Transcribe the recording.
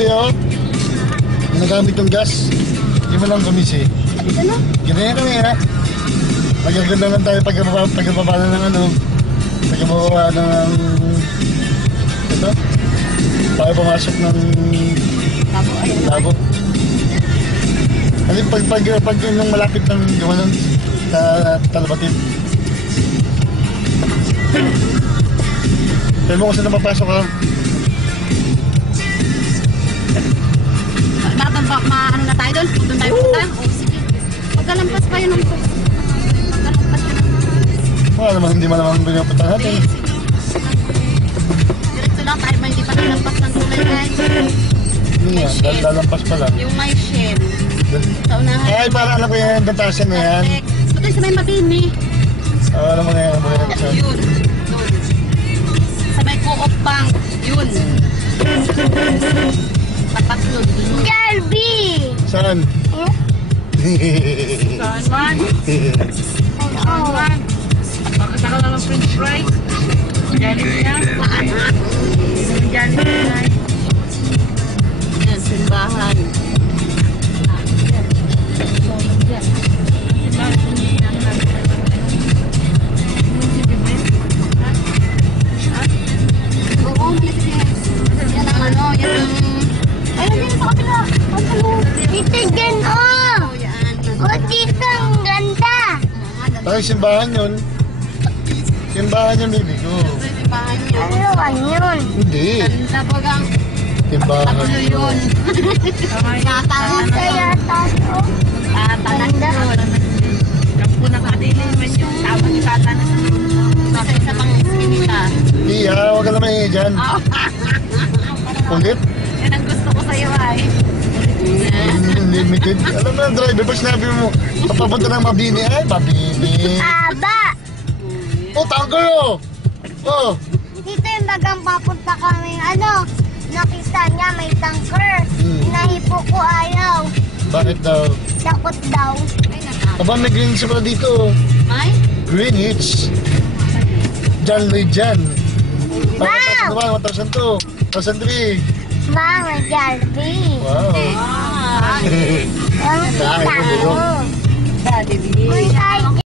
Hindi oh. Nagamit yung gas. Hindi mo lang kumisi. Ano? Ganyan kami ha. Magaganda lang tayo pagkababa na ng ano. Pagkababa ng... Ito. Tayo pumasok ng... Tabo, ayun. Tabo. Kasi pag yung malapit ng gawa ng talabatin. Pero mo kasi na mapasok ka. Ano na tayo doon? Doon tayo punta? O sige. Pagkalampas pa yun. Pagkalampas yun. Wala naman, hindi man naman pinapunta natin. Diretso lang tayo. Hindi pa nalampas ng tulay guys. Hindi nga, lalampas pa lang. Yung may shell. Sa unahan. Ay, para alam ko yan, gantasan na yan. Ito sa may mabini. Alam mo na yan, Yun. Doon. Sa may co-op bank. Yun. Papatlod. Derby! Saan? Saan man? Saan man? Pakita ka lang ng french fries. Jollibee na. Jollibee na. Yan, simbahan. Oo, yan ang ano, yan ang... Ayun, yan sa kapila. Tita Jan, oh! Yan. Oh, tita, ang ganda! Parang simbahan yun. Simbahan yun, baby ko. Simbahan yun. Ano ba yun? Hindi. Ganda pag ang... Simbahan Tatlo yun. Ang saya tayo. Tatanan yun. Yung po nakadiliman yung tawag ni Tata na sa isa pang iskinita. Iya, huwag ka naman dyan. Ulit. Yan ang gusto ko sa'yo ay. Limited. Alam mo, driver, pag sinabi mo, papapunta ng Mabini, ay, Mabini. Aba! Oh, tanker oh! Oh! Dito yung bagang papunta kami, ano, nakita niya may tanker. Nahipo ko ayaw. Bakit daw? Takot daw. Ay, nakaka. Aba, may green sa pala dito. May? Greenwich. John Lloyd dyan. Wow! 1,002. 1,003. Mama, Derby. Wow. Ah. Ang kita Dahil ko ko. bulong. Jollibee. Uy, tayo